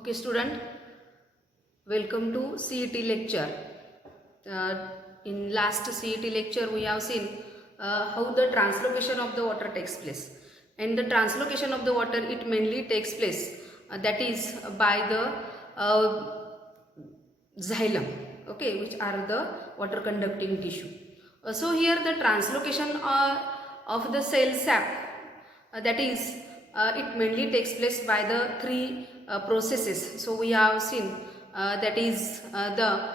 Okay, student, welcome to CET lecture. In last CET lecture, we have seen how the translocation of the water takes place. And the translocation of the water, it mainly takes place, that is by the xylem, okay, which are the water conducting tissue. So here the translocation of the cell sap, that is it mainly takes place by the three processes. So we have seen that is the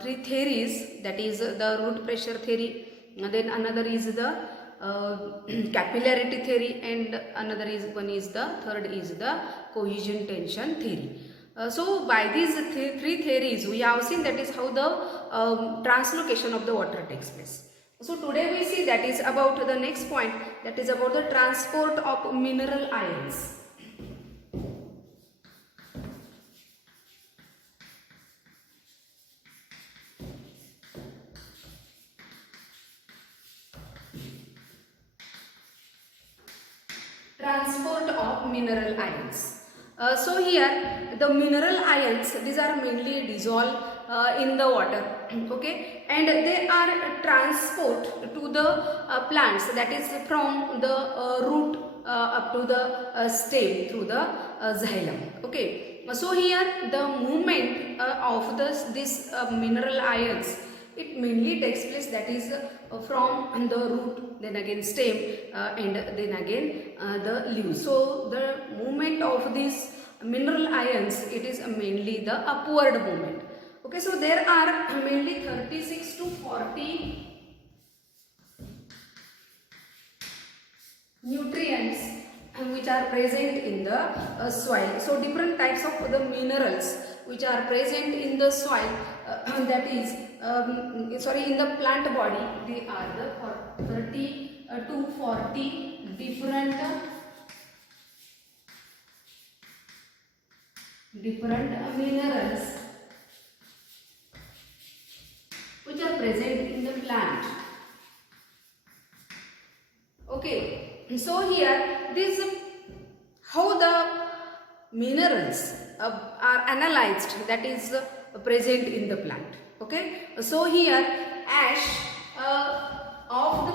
three theories, that is the root pressure theory, and then another is the capillarity theory, and another is the third is the cohesion tension theory. So by these three theories we have seen that is how the translocation of the water takes place. So today we see that is about the next point, that is about the transport of mineral ions. Transport of mineral ions. So here the mineral ions, these are mainly dissolved in the water, okay, and they are transport to the plants, that is from the root up to the stem through the xylem, okay. So here the movement of this mineral ions, it mainly takes place, that is from the root, then again stem, and then again the leaves. So the movement of these mineral ions, it is mainly the upward movement, okay. So there are mainly 36 to 40 nutrients which are present in the soil. So different types of the minerals which are present in the soil, that is in the plant body, they are the 30 to 40 different minerals which are present in the plant, okay. So here this how the minerals are analyzed, that is present in the plant, okay. So here ash of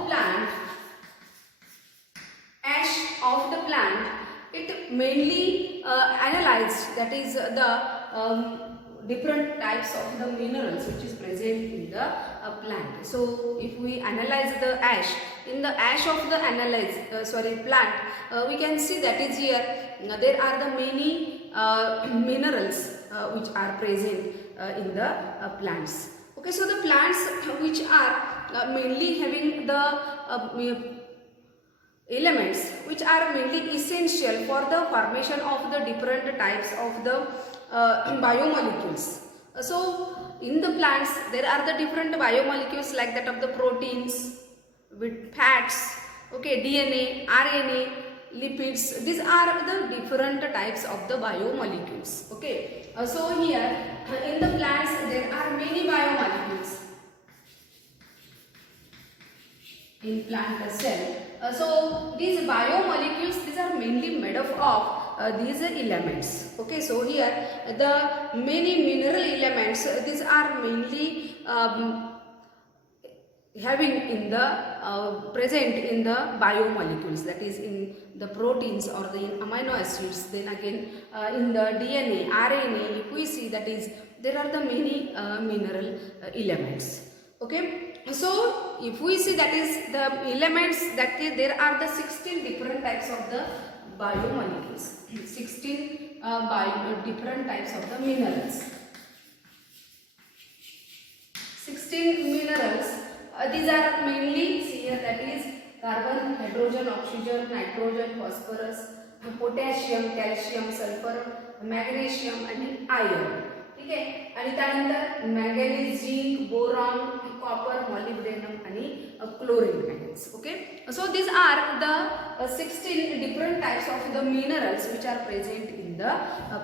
the plant, it mainly analyzed, that is the different types of the minerals which is present in the plant. So if we analyze the ash, in the ash of the plant, we can see that is here there are the many minerals which are present in the plants, okay. So the plants which are mainly having the elements which are mainly essential for the formation of the different types of the biomolecules. So in the plants there are the different biomolecules like that of the proteins, with fats, okay, DNA, RNA, lipids. These are the different types of the biomolecules, okay. So here in the plants there are many biomolecules in plant cell. So these biomolecules, these are mainly made up of these elements, okay. So here the many mineral elements, these are mainly having in the present in the biomolecules, that is in the proteins or the amino acids, then again in the DNA, RNA, if we see that is there are the many mineral elements, okay. So if we see that is the elements, that is there are the 16 different types of the biomolecules, 16 different types of the minerals, 16 minerals. These are mainly, see here, that is carbon, hydrogen, oxygen, nitrogen, phosphorus, potassium, calcium, sulfur, magnesium आणि iron, ठीक आहे. आणि त्यानंतर manganese, zinc, boron, copper, molybdenum आणि chlorine ions, okay. So these are the 16 different types of the minerals which are present in the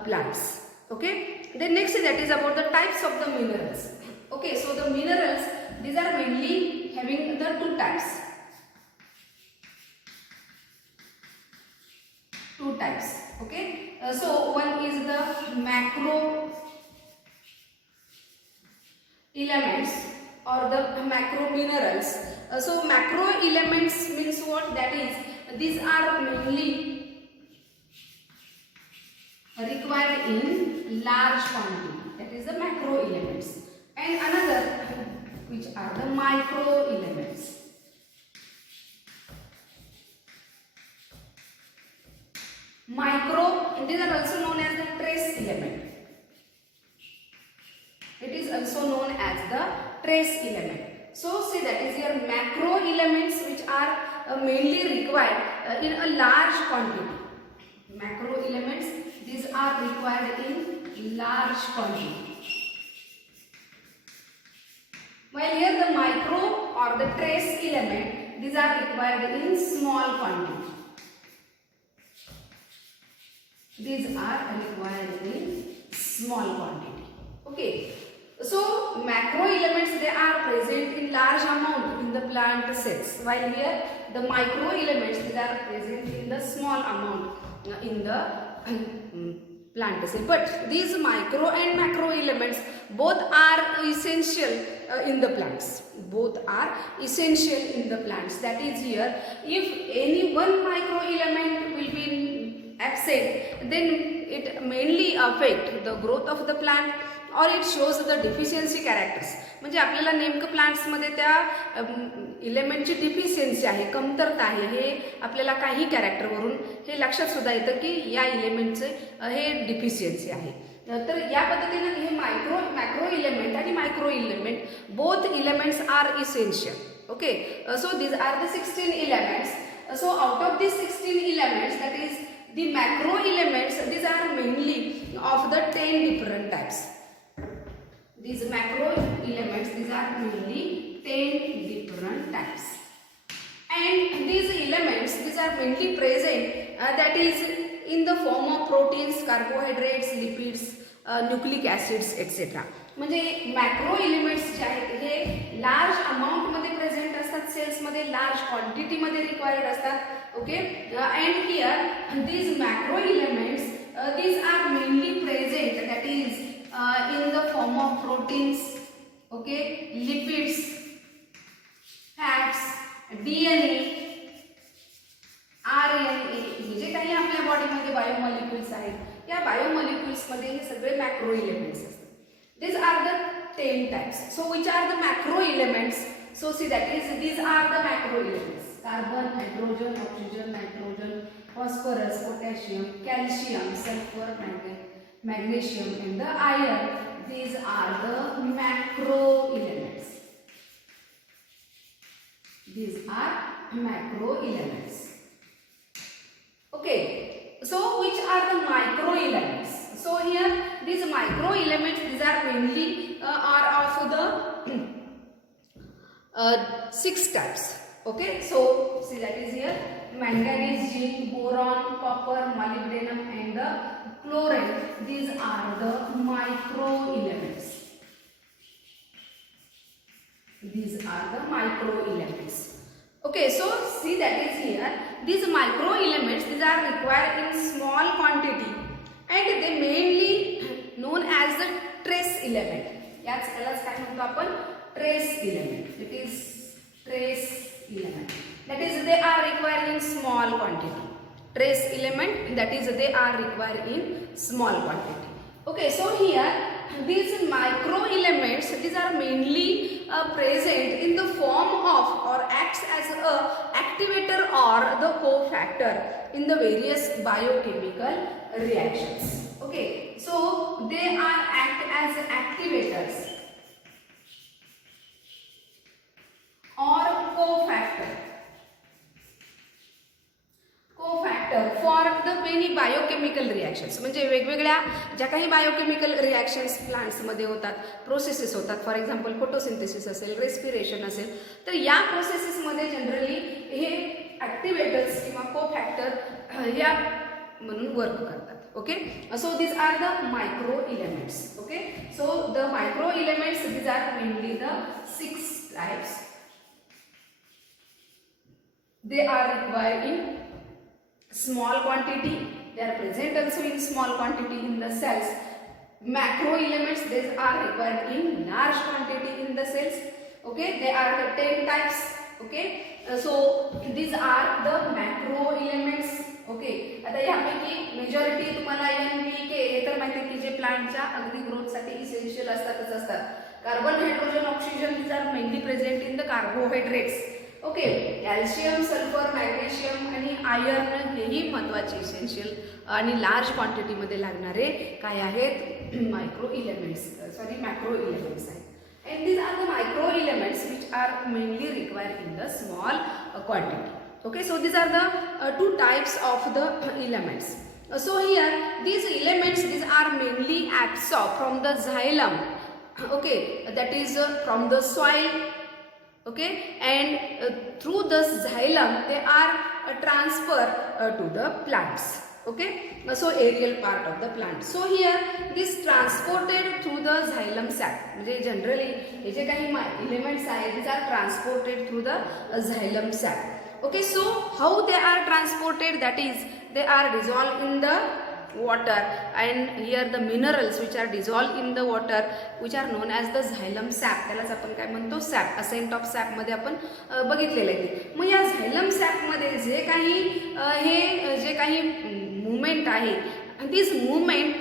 plants, okay. Then next that is about the types of the minerals, okay. So the minerals, these are mainly having the two types, okay. So one is the macro elements or the macro minerals. So macro elements means what? That is, these are mainly required in large quantity. That is the macro elements. And another, which are the micro elements. Micro, these are also known as the trace element. It is also known as the trace element. So see, that is your macro elements which are mainly required in a large quantity. Macro elements, these are required in large quantity. While here the micro or the trace element, these are required in small quantity. These are required in small quantity. Okay. So macro elements, they are present in large amount in the plant cells, while here the micro elements, they are present in the small amount in the plant cell. But these micro and macro elements both are essential in the plants. Both are essential in the plants. That is here, if any one micro element will be absent, then it mainly affect the growth of the plant or it shows the deficiency characters. म्हणजे आपल्याला नेमकं प्लांट्समध्ये त्या इलेमेंटची deficiency आहे, कमतरता आहे, हे आपल्याला काही कॅरेक्टरवरून हे लक्षात सुद्धा येतं की या इलेमेंटचे हे डिफिशियन्सी आहे. तर या पद्धतीने हे मॅक्रो इलेमेंट आणि micro element, both elements are essential. Okay, so these are the 16 elements. So out of these 16 elements, that is the macro elements, these are mainly of the 10 different types. These macro elements, these are mainly 10 different types. And these elements, these are mainly present, that is in the form of proteins, carbohydrates, lipids, nucleic acids, etc. म्हणजे macro elements जे आहेत हे large amount मध्ये present असतात sales मध्ये, large quantity मध्ये required असतात. Okay, and here these macro elements, these are mainly present, that is in the form of proteins, okay, lipids, fats, DNA, RNA, जे काही आपल्या बॉडीमध्ये biomolecules आहेत, या बायोमॉलिक्युल्स मध्ये हे सगळे मॅक्रो एलिमेंट्स असतात. These are the 10 types. So which are the macro elements? So see, that is, these are the macro elements: carbon, hydrogen, oxygen, nitrogen, phosphorus, potassium, calcium, sulfur, magnesium, and the iron. These are the macro elements. These are macro elements. Okay, so which are the micro elements? So here these micro elements, these are mainly are of the 6 types. Okay, so see, that is here manganese, zinc, boron, copper, molybdenum, and the chlorine. These are the micro elements. These are the micro elements. Okay, so see, that is here these micro elements, these are required in small quantity and they mainly known as the trace element. याच यालाच काय म्हणतो आपण? Trace element. It is trace element. That is, they are required in small quantity. Trace element, that is, they are required in small quantity. Okay, so here these micro elements, these are mainly present in the form of or acts as a activator or the cofactor in the various biochemical reactions. Okay, so they are act as activators or cofactor for the many biochemical reactions. म्हणजे वेगवेगळ्या ज्या काही biochemical reactions प्लांट्समध्ये होतात, processes होतात, for example photosynthesis असेल, respiration असेल, तर या प्रोसेसेसमध्ये जनरली हे ॲक्टिवेटर्स किंवा कोफॅक्टर या म्हणून वर्क करतात. Okay, so this are the micro elements. Okay, so the micro elements, these are mainly the 6 types. They are required in small quantity they are present also in small quantity in the cells. Macro elements, these are required in large quantity in the cells. Okay, there are 10 types. Okay, so these are the macro elements. Okay, आता यापैकी majority तुम्हाला NPK हे तर माहिती आहे की जे प्लांटच्या अगदी ग्रोथसाठी essential असतातच असतात. Carbon, hydrogen, oxygen these are mainly present in the carbohydrates. Okay, calcium, sulphur, magnesium आणि आयर्न हेही महत्त्वाचे इसेन्शियल आणि लार्ज क्वांटिटीमध्ये लागणारे काय आहेत micro elements, sorry macro elements आहेत. And these are the micro elements which are mainly required in the small quantity. Okay, so these are the two types of the elements. So here these elements, these are mainly absorbed from the xylem. Okay, that is from the soil. Okay, and through the xylem they are transferred to the plants. Okay, so aerial part of the plant. So here this transported through the xylem sac. म्हणजे generally हे जे काही elements आहेत these are transported through the xylem sac. Okay, so how they are transported, that is they are dissolved in the water, and here the minerals which are dissolved in the water which are known as the xylem sap, त्यालाच आपण काय म्हणतो SAP, ascent of SAP मध्ये आपण बघितलेलं आहे. मग या झायलम SAP मध्ये जे काही मूवमेंट आहे, this movement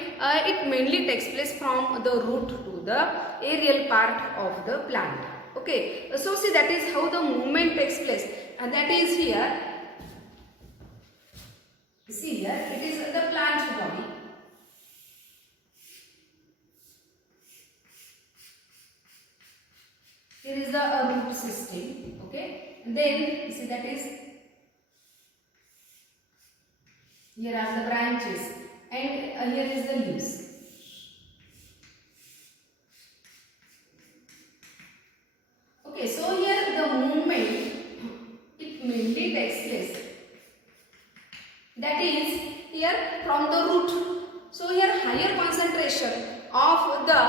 it mainly takes place from the root to the aerial part of the plant. Okay, so see that is how the movement takes place, and that is here. See here, it is the plant body. Here is the root system. Okay, and then see that is here are the branches, and here is the leaves. Okay, so here the movement it mainly takes place. That is here from the root. So here higher concentration of the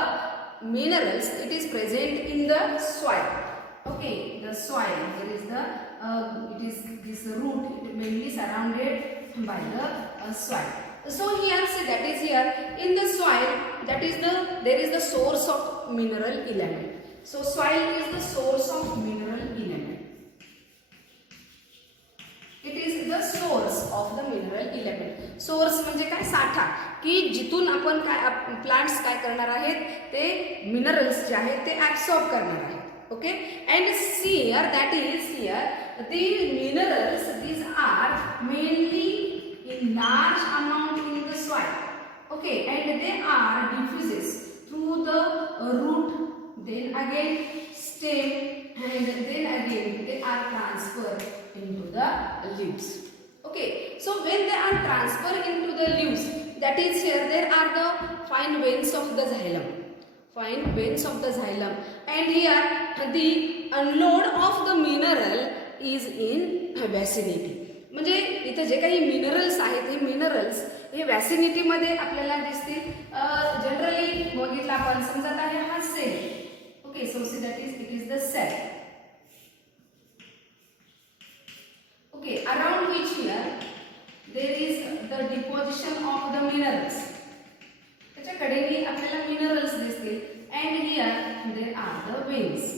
minerals it is present in the soil. Okay, the soil, there is the it is this root, it mainly surrounded by the soil. So here see that is here in the soil, that is there is the source of mineral element. So soil is the source of mineral element. It is the source of the mineral element. Source म्हणजे काय, साठा, की जिथून आपण काय plants काय करणार आहेत ते मिनरल्स जे आहेत ते ऍब्सॉर्ब करणार आहेत. Okay, and see here that is here the minerals, these are mainly in large amount in the soil. Okay, and they are diffuses through the root, then again stem, and then again they are transferred into the leaves. Okay, so when they are transferred into the leaves, that is here there are the fine veins of the xylem, fine veins of the xylem, and here the unload of the mineral is in vicinity. म्हणजे इथे जे काही minerals आहेत हे minerals हे व्हॅसिनिटी मध्ये आपल्याला दिसतील. Generally बघितलं आपण, समजा आहे हा cell. Okay, so see that is it is the cell. Okay, around which here there is the deposition of the minerals. त्याच्याकडेही आपल्याला मिनरल्स दिसतील, and here there are the veins.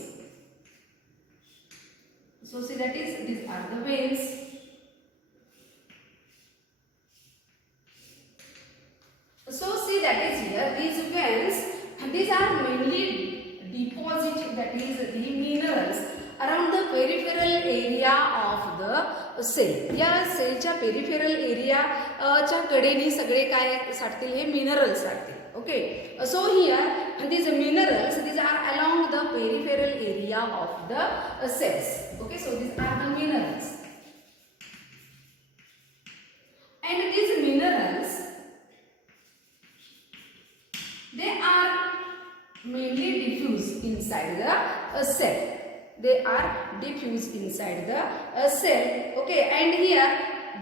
So see that is these are the veins. So see that is here these veins, these are mainly deposited, that is the minerals around the peripheral area of the cell. या सेलच्या peripheral area च्या कडेनी सगळे काय साठतील, हे minerals साठतील. Okay, so here these minerals, these are along the peripheral area of the cells. Okay, so these are the minerals, and these minerals they are mainly diffused inside the cell. They are diffused inside the cell. Okay, and here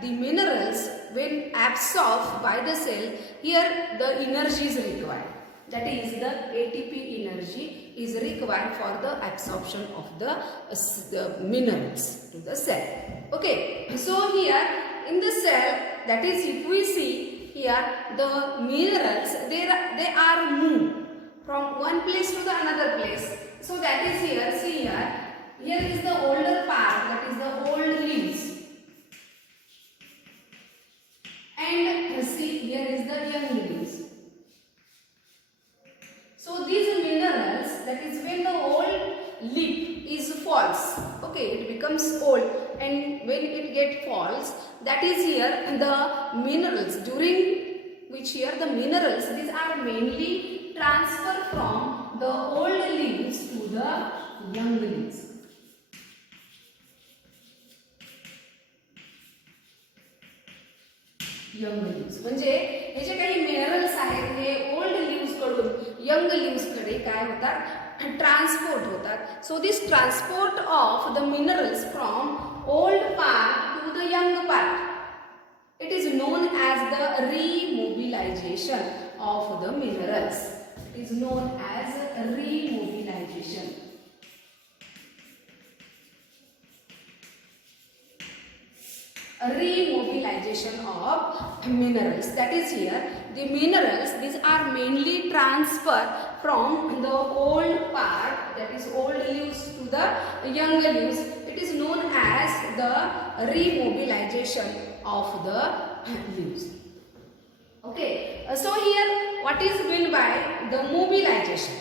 the minerals when absorbed by the cell, here the energy is required. That is the ATP energy is required for the absorption of the minerals to the cell. Okay, so here in the cell, that is if we see here the minerals they are moved from one place to the another place. So that is here, see here is the older part, that is the old leaves, and see here is the young leaves. So these minerals, that is when the old leaf is falls, okay, it becomes old, and when it get falls, that is here the minerals, during which here the minerals, these are mainly transfer from the old leaves to the young leaves. Young leaves म्हणजे हे जे काही minerals आहेत हे old leaves कडून young leaves कडे काय होतात, transport होतात. So this transport of the minerals from old part to the young part, it is known as the remobilization of the minerals. It is known as remobilization. Remobilization of minerals, that is here the minerals, these are mainly transferred from the old part, that is old leaves to the younger leaves. It is known as the remobilization of the leaves. Okay, so here what is meant by the mobilization?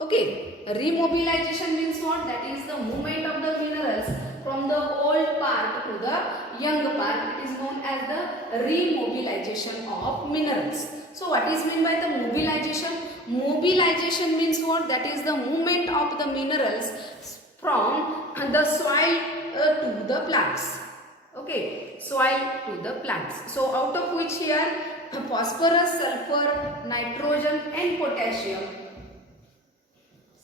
Okay, remobilization means what? That is the movement of the minerals from the old part to the young part. It is known as the remobilization of minerals. So what is meant by the mobilization? Mobilization means what? That is the movement of the minerals from the soil to the plants. Okay, soil to the plants. So out of which here phosphorus, sulfur, nitrogen and potassium.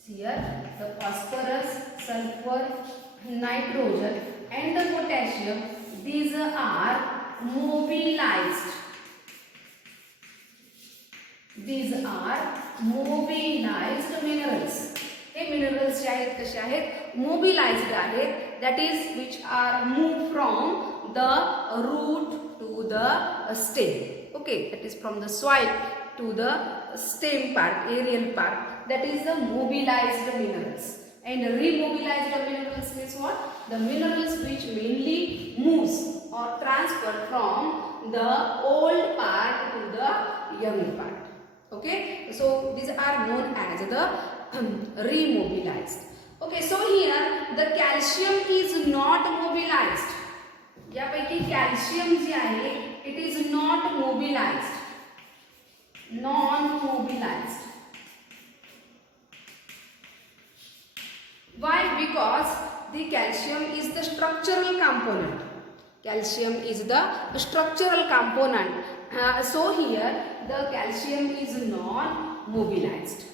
Here the phosphorus, sulfur, nitrogen and the potassium, these are mobilized. These are mobilized minerals. हे minerals जे आहेत कसे आहेत, mobilized आहेत, that is which are moved from the root to the stem. Okay, that is from the soil to the stem part, aerial part, that is the mobilized minerals. And remobilized minerals means what? The minerals which mainly moves or transfer from the old part to the young part. Okay, so these are known as the remobilized. Okay, so here the calcium is not mobilized. यापैकी calcium जे आहे it is not mobilized, non-mobilized. Why? Because the calcium is the structural component. Calcium is the structural component. So here the calcium is not mobilized.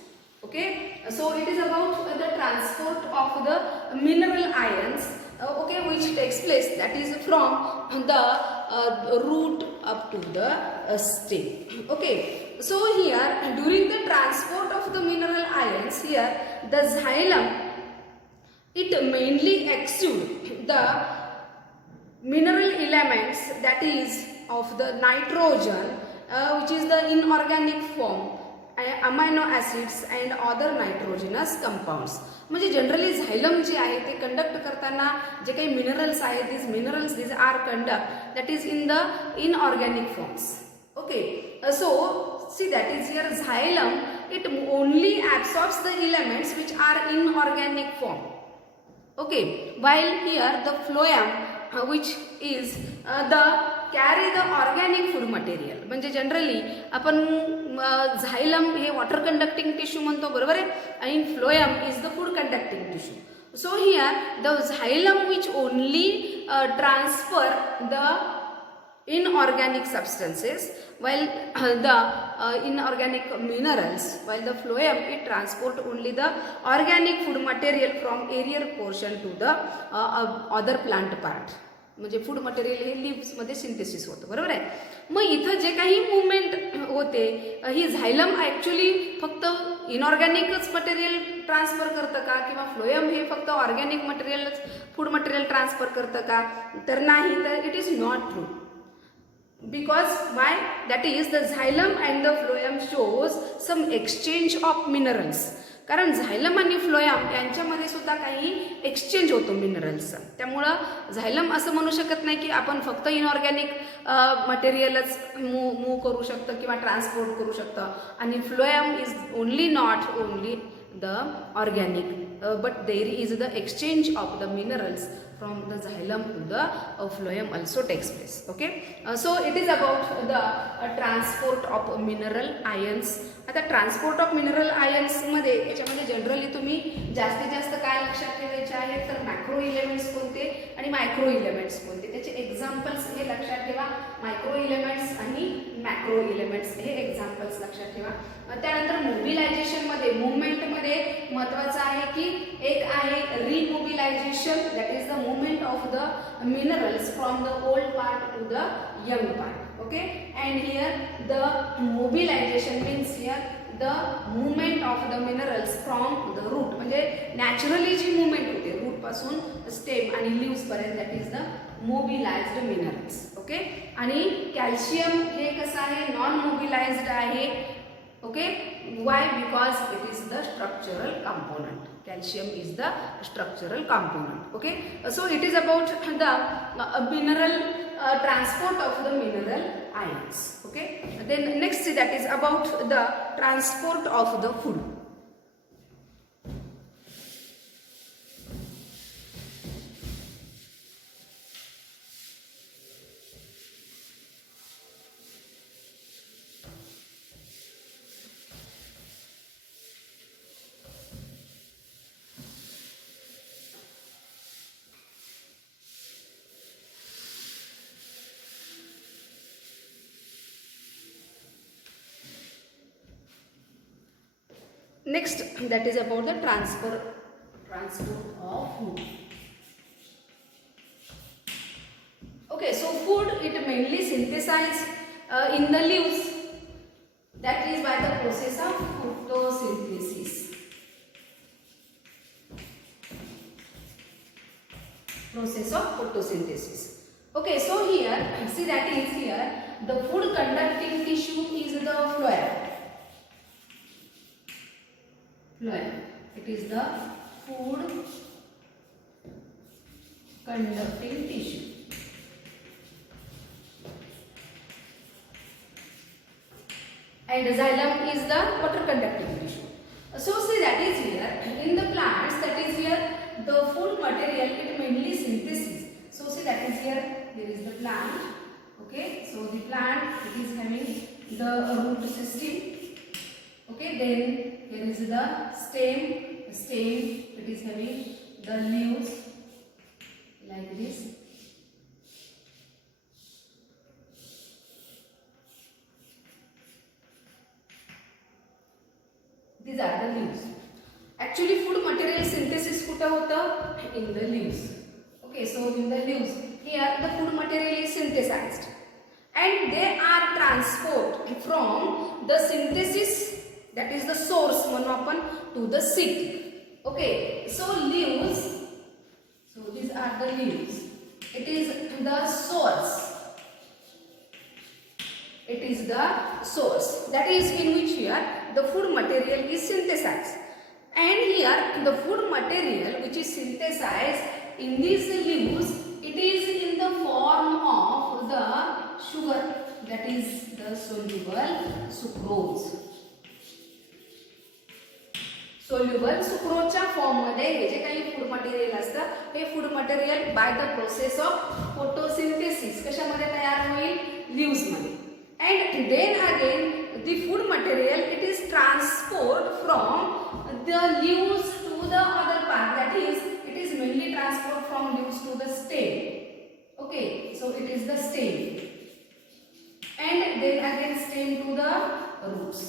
Okay. So it is about the transport of the mineral ions. Okay, which takes place, that is from the root up to the stem. Okay. So here during the transport of the mineral ions, here the xylem, it mainly exudes the mineral elements, that is of the nitrogen, which is the inorganic form, amino acids and other nitrogenous compounds. म्हणजे generally झायलम जे आहे ते conduct करताना जे काही minerals आहेत, these minerals these are conduct, that is in the inorganic forms. Okay, so see that is here xylem, it only absorbs the elements which are in organic form. Okay, while here the phloem, which is the carry the organic food material. म्हणजे generally आपण झायलम हे water conducting tissue म्हणतो, बरोबर आहे, आणि phloem is the food conducting tissue. So here the xylem which only transfer the inorganic substances, while the inorganic minerals, while the phloem it transport only the organic food material from aerial portion to the other plant part. म्हणजे food material हे lives मध्ये synthesis होतं, बरोबर आहे. मग इथं जे काही movement होते ही झायलम actually फक्त इनऑर्गॅनिकच material transfer करतं का, किंवा फ्लोएम हे फक्त ऑर्गॅनिक मटेरियलच फूड मटेरियल ट्रान्सफर करतं का, तर नाही, तर it is not true. because why? That is the xylem and the phloem shows some exchange of minerals. कारण झायलम आणि फ्लोएम यांच्यामध्ये सुद्धा काही एक्सचेंज होतो मिनरल्सचा. त्यामुळं झायलम असं म्हणू शकत नाही की आपण फक्त इनऑर्गॅनिक मटेरियलच मूव करू शकतो किंवा ट्रान्सपोर्ट करू शकतो, आणि phloem is only not only the organic but there is the exchange of the minerals from the xylem to the phloem also takes place. Okay, so it is about the transport of mineral ions. आता transport of mineral ions मध्ये याच्यामध्ये generally तुम्ही जास्तीत जास्त काय लक्षात ठेवायचे आहेत तर मॅक्रो इलेमेंट्स कोणते आणि मायक्रो इलेमेंट्स कोणते, त्याचे एक्झाम्पल्स हे लक्षात ठेवा. मायक्रो इलेमेंट्स आणि मॅक्रो इलेमेंट्स हे एक्झाम्पल्स लक्षात ठेवा. त्यानंतर मोबिलायझेशन मध्ये मुवमेंट मध्ये महत्वाचं आहे की एक आहे remobilization, that is the movement of the minerals from the old part to the young part. Okay, and here the mobilization means here the movement of the minerals from the root, म्हणजे naturally जी movement होते root पासून stem आणि leaves पर्यंत, that is the mobilised minerals. Okay, आणि calcium हे कसं आहे non mobilised आहे. Okay, Y? Because it is the structural component. Calcium is the structural component. Okay, so it is about the mineral transport of the mineral ions. Okay, then next that is about the transport of the food. Next, that is about the transport of food. Okay, so food it mainly synthesized in the leaves, that is by the process of photosynthesis. Process of photosynthesis. Okay, so here see that is here the food conducting tissue is the phloem. Phloem. It is the food conducting tissue. And xylem is the water conducting tissue. So see that is here in the plants, that is here the food material it mainly synthesis. So see that is here there is the plant. Okay, so the plant it is having the root system. Okay, then here is the stem it is having the leaves like this. These are the leaves. Actually food material synthesis kuta hota in the leaves. Okay, so in the leaves here the food material is synthesized and they are transported from the synthesis, that is the source monopen, to the seed. Okay, so leaves, so these are the leaves. It is the source. It is the source, that is in which here the food material is synthesized. And here the food material which is synthesized in these leaves, it is in the form of the sugar, that is the soluble sucrose. Soluble सुक्रोजच्या form मध्ये हे जे काही food material असतं हे food material by the process of photosynthesis कशामध्ये तयार होईल, लीव्स मध्ये. And then again the food material it is transport from the leaves to the other part, that is it is mainly transport from leaves to the stem. Okay, so it is the stem and then again stem to the roots.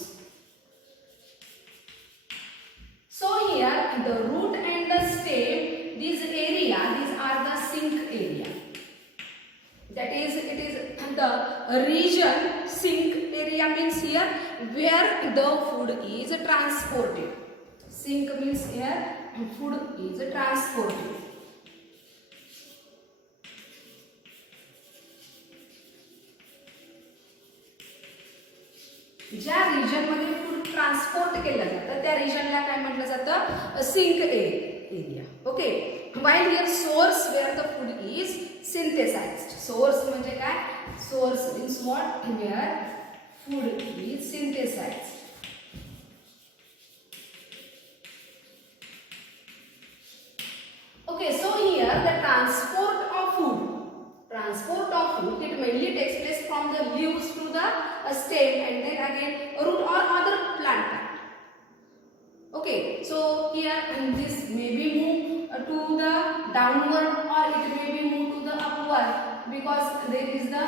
So here the root and the stem, these area, these are the sink area. That is, it is the region, sink area means here where the food is transported. Sink means here food is transported. ज्या रिजनमध्ये food transport केलं जातं त्या रिजनला काय म्हटलं जातं, sink area. Okay. While here source where the food is synthesised. Source म्हणजे काय, source means what, where food is synthesised. Okay, so here the transport of food, it mainly takes place from the leaves to the stem and then again root or other plant. Okay, so here this may be moved to the downward or it may be moved to the upward because there is the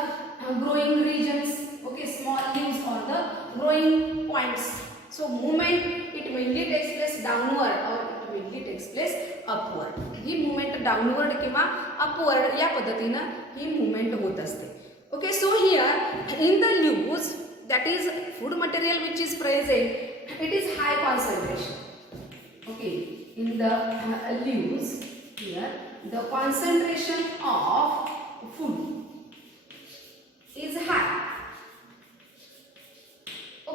growing regions. Okay, small leaves or the growing points. So movement it mainly takes place downward or it mainly takes place upward. He movement downward किंवा upward या पद्धतीनं ही movement होत असते. Okay, so here in the leaves, that is food material which is present, it is high concentration. Okay, in the leaves here the concentration of food is high.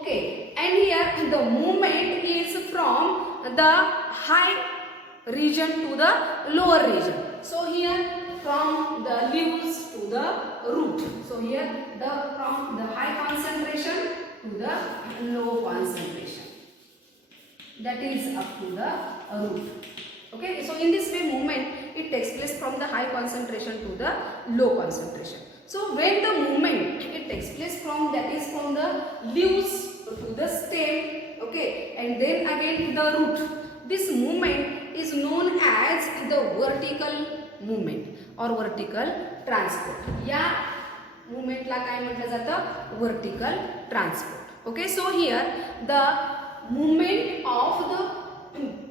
Okay, and here the movement is from the high region to the lower region. So here from the leaves to the root. So here from the high concentration to the low concentration. That is up to the root. Okay, so in this way movement it takes place from the high concentration to the low concentration. So when the movement it takes place from, that is from the leaves to the stem, okay, and then again to the root, this movement is known as the vertical movement or vertical transport. या movement ला काय म्हटलं जातं, vertical transport. Okay, so here the movement of the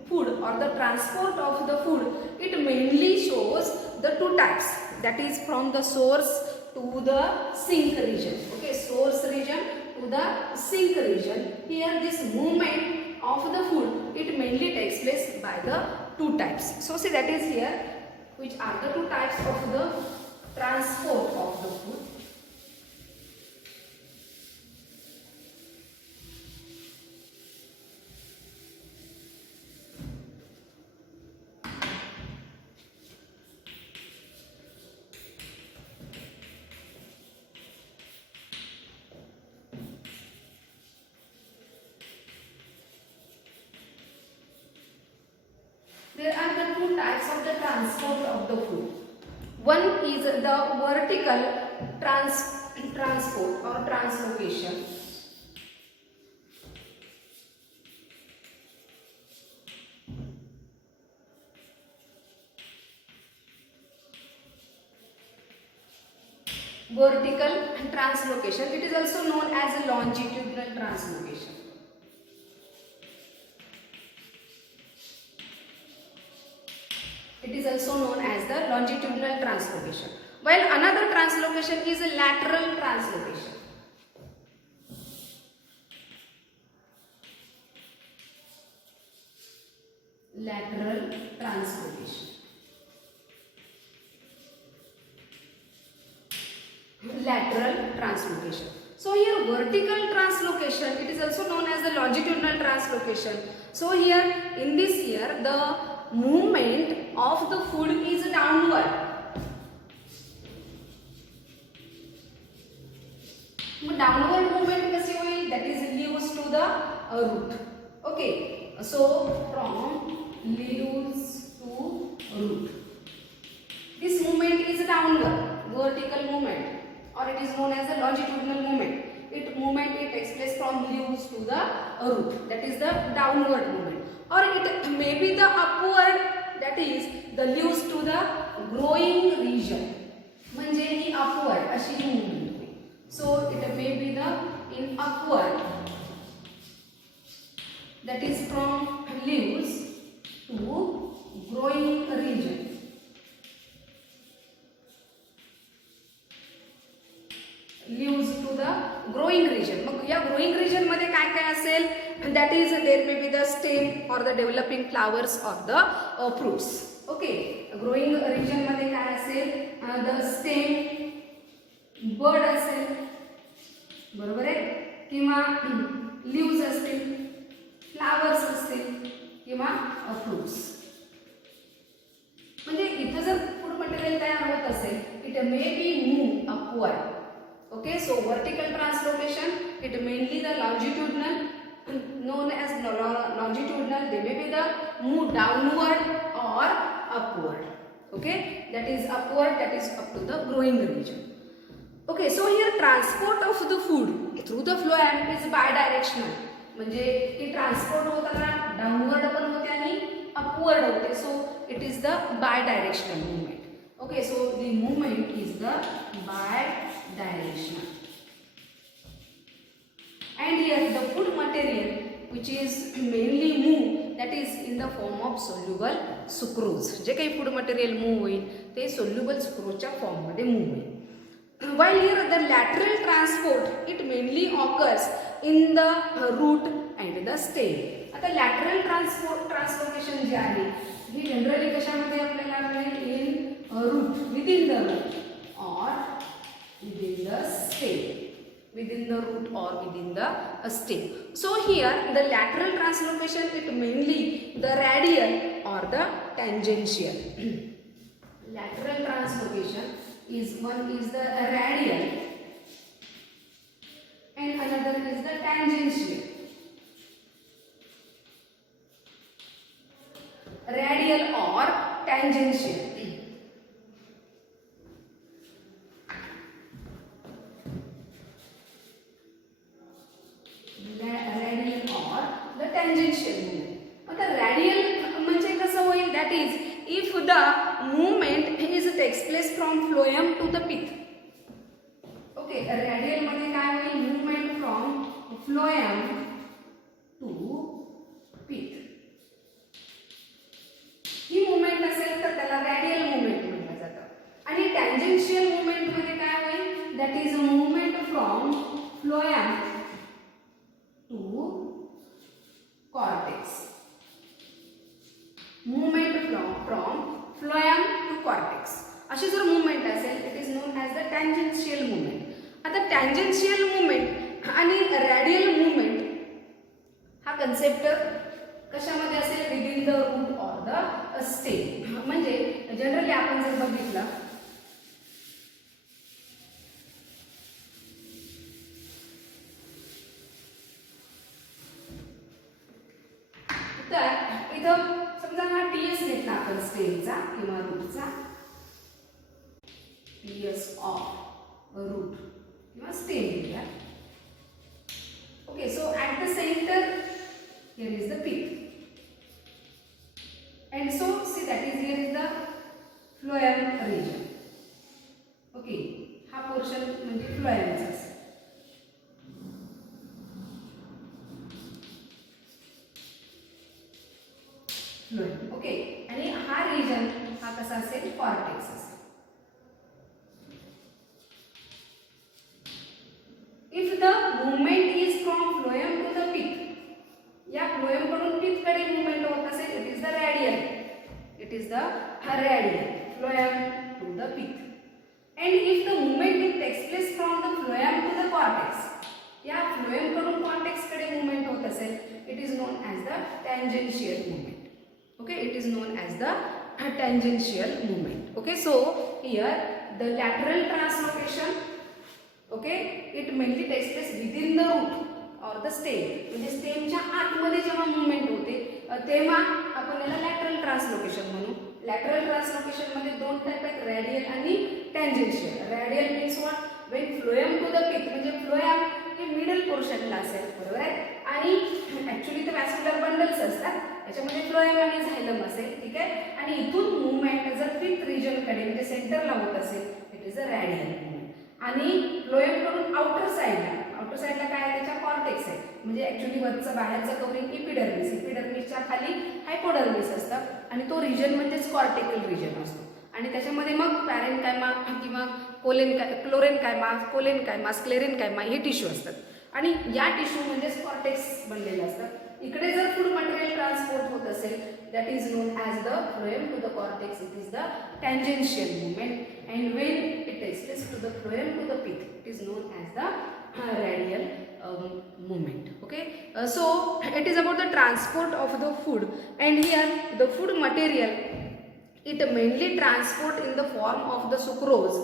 food or the transport of the food, it mainly shows the two types, that is from the source to the sink region. Okay, source region to the sink region. Here this movement of the food, it mainly takes place by the two types. So see, that is here which are the two types of the transport of the food. There are the two types of the transport of the food. One is the vertical transport or translocation. Vertical translocation. It is also known as a longitudinal translocation. It is also known as the longitudinal translocation. While another translocation is a lateral translocation. Lateral translocation. Lateral translocation. So here vertical translocation, it is also known as the longitudinal translocation. So here in this here the movement of the food is downward. Downward movement कशी होईल, that is leaves to the root. Okay, so from leaves to root, this movement is downward, vertical movement, or it is known as the longitudinal movement. It takes place from leaves to the root, that is the downward movement, or it may be the upward, that is the leaves to the growing region. म्हणजे ही upward अशी movement होईल. So it may be the in upward, that is from leaves to growing region. Leaves to the growing region. मग या growing region मध्ये काय काय असेल, that is there may be the stem or the developing flowers or the fruits. Okay, growing region मध्ये काय असेल, the stem, bud असेल, बरोबर आहे, किंवा लीव्ज असतील, फ्लावर्स असतील किंवा फ्रुट्स. म्हणजे इथं जर फूड मटेरियल तयार होत असेल, it may be move upward. Okay, so vertical translocation, it mainly the longitudinal, known as longitudinal. They may be the move downward or upward. Okay, that is upward, that is up to the growing region. Okay, so here transport of the food through the phloem is bidirectional. म्हणजे ही transport होताना downward पण होते आणि upward होते. सो it is the bidirectional movement. Okay, so the movement is the bidirectional. And here the food material which is mainly move, that is in the form of soluble sucrose. जे काही food material move होईल ते soluble सुक्रोजच्या form मध्ये move होईल. While here the lateral transport it mainly occurs in the root and the stem. आता lateral translocation जे आहे ही generally कशामध्ये आपल्याला मिळेल? इन root, within the root or within the stem. Within the root or within the stem. So here the lateral translocation it mainly the radial or the tangential. Lateral translocation is one is the radial and another is the tangential. Radial or tangential. Radial or the tangential movement. आता radial म्हणजे कसं होईल? That is if the movement takes place from phloem to the pith. Okay, radial मध्ये काय होईल? Movement from phloem to pith. He movement असेल तर त्याला radial movement म्हटलं जातं. आणि tangential movement मध्ये काय होईल? That is a movement from phloem to cortex. Movement from phloem to cortex. अशी जर movement असेल it is known as the tangential movement. आता tangential movement आणि radial movement हा कन्सेप्ट कशामध्ये असेल? within the root or the stem. म्हणजे generally आपण जर बघितलं तर इथं समजा हा टीएस घेतला आपण स्टेमचा किंवा रूटचा, टीएस ऑफ रूट किंवा स्टेम घेतला. Okay, so at the centre here is the peak and so see that is here is the phloem region. Okay, हा पोर्शन म्हणजे फ्लोएमचा असेल. फ्लोएम. ओके, आणि हा रिजन हा कसा असेल? कॉर्टेक्स असेल. If the movement is from phloem to the peak, या फ्लोएम कडून पीक कडे मूवमेंट होत असेल, it is the radial. It is the radial phloem to the pith. And if the movement it takes place from the phloem to the cortex, या phloem कडून cortex कडे movement होत असेल, it is known as the tangential movement. Okay, it is known as the tangential movement. Okay, so here the lateral translocation, okay, it mainly takes place within the root or the stem. म्हणजे स्टेमच्या आतमध्ये जेव्हा movement होते तेव्हा आपण याला lateral translocation म्हणू. Lateral translocation मध्ये दोन टाइप आहेत, रॅडियल आणि tangential. Radial means what? When phloem to the peak, म्हणजे फ्लोएम हे मिडल पोर्शनला असेल, बरोबर आहे. आणि ऍक्च्युली ते व्हॅस्क्युलर बंडल्स असतात, त्याच्यामध्ये फ्लोएम आणि झायलम असेल, ठीक आहे. आणि इथून मूवमेंट जर फिफ्थ रिजन कडे म्हणजे सेंटरला होत असेल, it is a radial movement. आणि फ्लोएम कडून आउटर साइडला काय आहे? त्याच्या कॉर्टेक्स आहे. म्हणजे ऍक्च्युली वरचं बाहेरचं कव्हरिंग इपिडर्मिस, इपिडर्मिसच्या खाली हायपोडर्मिस असतं आणि तो रिजन म्हणजेच कॉर्टिकल रिजन असतो. आणि त्याच्यामध्ये मग पॅरेन्कायमा किंवा क्लोरेनकायमा, कोलेनकायमा, स्क्लेरेनकायमा हे टिश्यू असतात. आणि या टिश्यू म्हणजेच कॉर्टेक्स बनलेले असतात. इकडे जर फूड मटेरियल ट्रान्सपोर्ट होत असेल, that is known as the phloem to the cortex, it is the tangential movement. And when it takes place to the phloem to the peak, it is known as the radial movement. Okay, so it is about the transport of the food, and here the food material, it mainly transport in the form of the sucrose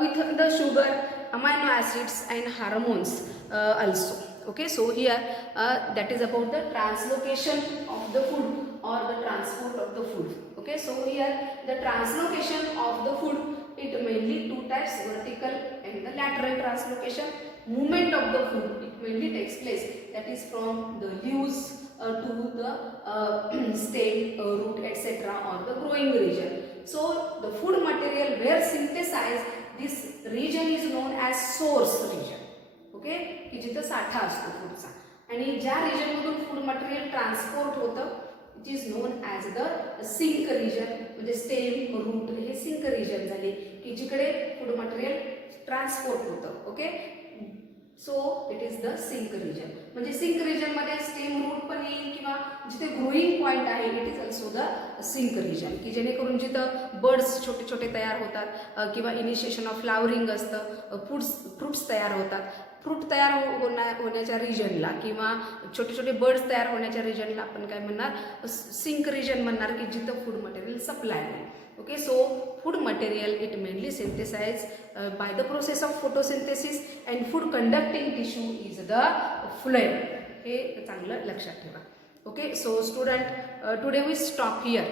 with the sugar, amino acids and hormones also. Okay, so here that is about the translocation of the food or the transport of the food. Okay, so here the translocation of the food, it mainly two types, vertical and the lateral translocation. Movement of the food, it mainly takes place, that is from the leaves to the stem, root, etc., or the growing region. So the food material where synthesized, this region is known as source region. Okay, की जिथं साठा असतो फूडचा, आणि ज्या region मधून food material transport होतं, it is known as the sink region. म्हणजे स्टेम, रूट हे सिंक रिजन झाले की जिकडे फूड मटेरियल ट्रान्सपोर्ट होतं. Okay, so it is the sink region. म्हणजे सिंक रिजन मध्ये स्टेम, रूट पण येईल किंवा जिथे ग्रोईंग पॉइंट आहे, it is also the sink region, की जेणेकरून जिथं बर्ड्स छोटे छोटे तयार होतात किंवा इनिशिएशन ऑफ फ्लावरिंग असतं, फ्रुट्स तयार होतात. फ्रूट तयार होण्याच्या रिजनला किंवा छोटे छोटे बर्ड्स तयार होण्याच्या रिजनला आपण काय म्हणणार, सिंक रिजन म्हणणार, की जिथं फूड मटेरियल सप्लाय होईल. Okay, so food material it mainly synthesize by the process of photosynthesis and food conducting tissue is the phloem. हे चांगलं लक्षात ठेवा. Okay, so student, today we stop here.